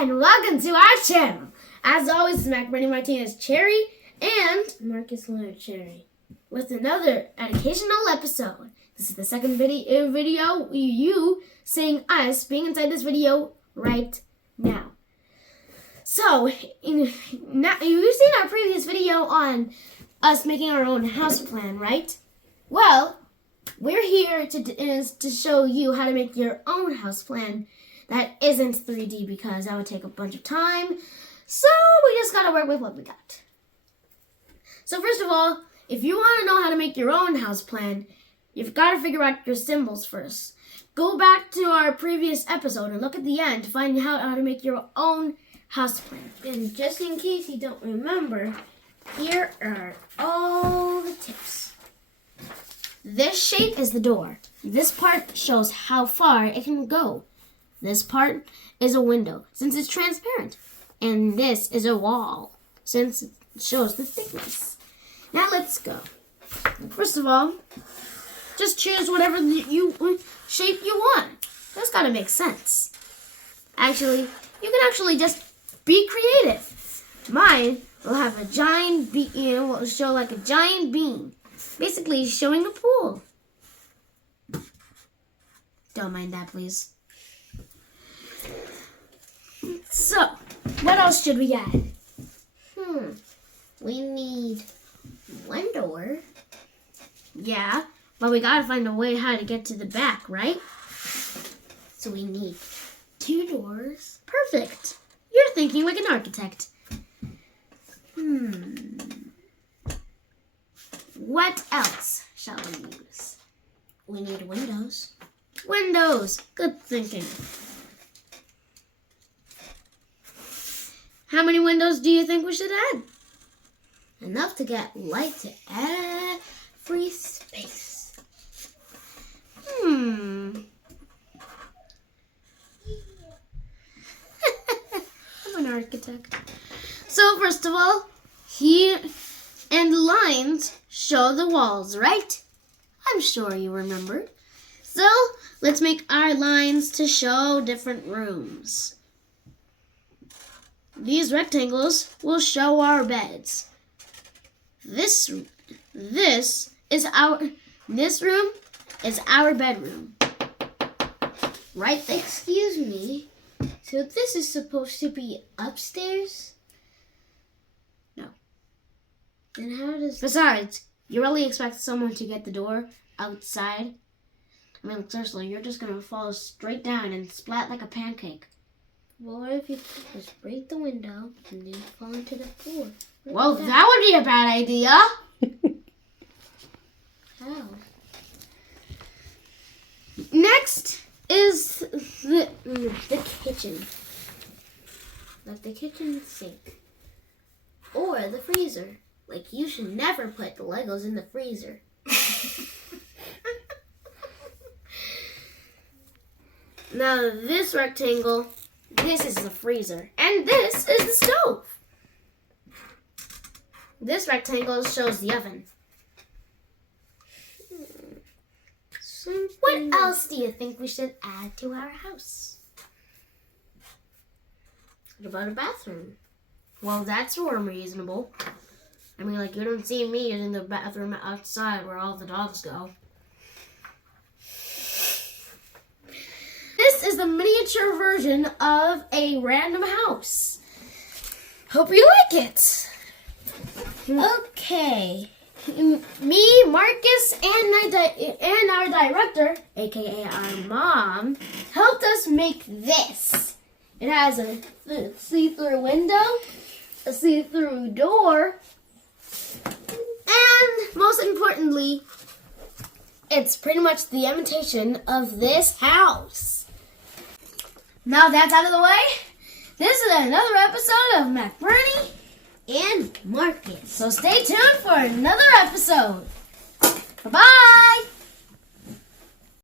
and welcome to our channel. As always, it's Macaroni Martinez Cherry and Marcus Leonard Cherry with another educational episode. This is the second video you seeing us being inside this video right now. So, you've seen our previous video on us making our own house plan, right? Well, we're here to show you how to make your own house plan that isn't 3D because that would take a bunch of time. So we just gotta work with what we got. So first of all, if you want to know how to make your own house plan, you've got to figure out your symbols first. Go back to our previous episode and look at the end to find out how to make your own house plan. And just in case you don't remember, here are all the tips. This shape is the door. This part shows how far it can go. This part is a window, since it's transparent. And this is a wall, since it shows the thickness. Now let's go. First of all, just choose whatever shape you want. That's gotta make sense. Actually, you can actually just be creative. Mine will have a giant beam, will show like a giant beam. Basically showing a pool. Don't mind that, please. So, what else should we add? We need one door. Yeah, but we gotta find a way how to get to the back, right? So we need 2 doors. Perfect. You're thinking like an architect. What else shall we use? We need windows. Windows. Good thinking. How many windows do you think we should add? Enough to get light to every space. I'm an architect. So first of all, here and lines show the walls, right? I'm sure you remember. So let's make our lines to show different rooms. These rectangles will show our beds. This room is our bedroom. Right there. Excuse me. So this is supposed to be upstairs? No. Then how does... Besides, you really expect someone to get the door outside? I mean, seriously, you're just gonna fall straight down and splat like a pancake. Well, what if you just break the window and then fall into the floor? Well, that would be a bad idea. How? Next is the kitchen. Like the kitchen sink. Or the freezer. Like, you should never put the Legos in the freezer. Now, this rectangle, this is the freezer. And this is the stove. This rectangle shows the oven. What else do you think we should add to our house? What about a bathroom? Well, that's more reasonable. I mean, like, you don't see me using the bathroom outside where all the dogs go. This is the miniature version of a random house. Hope you like it. Okay. Me, Marcus, and our director, aka our mom, helped us make this. It has a see-through window, a see-through door, and most importantly, it's pretty much the imitation of this house. Now that's out of the way, this is another episode of Macaroni And Marcus. So stay tuned for another episode. Bye-bye.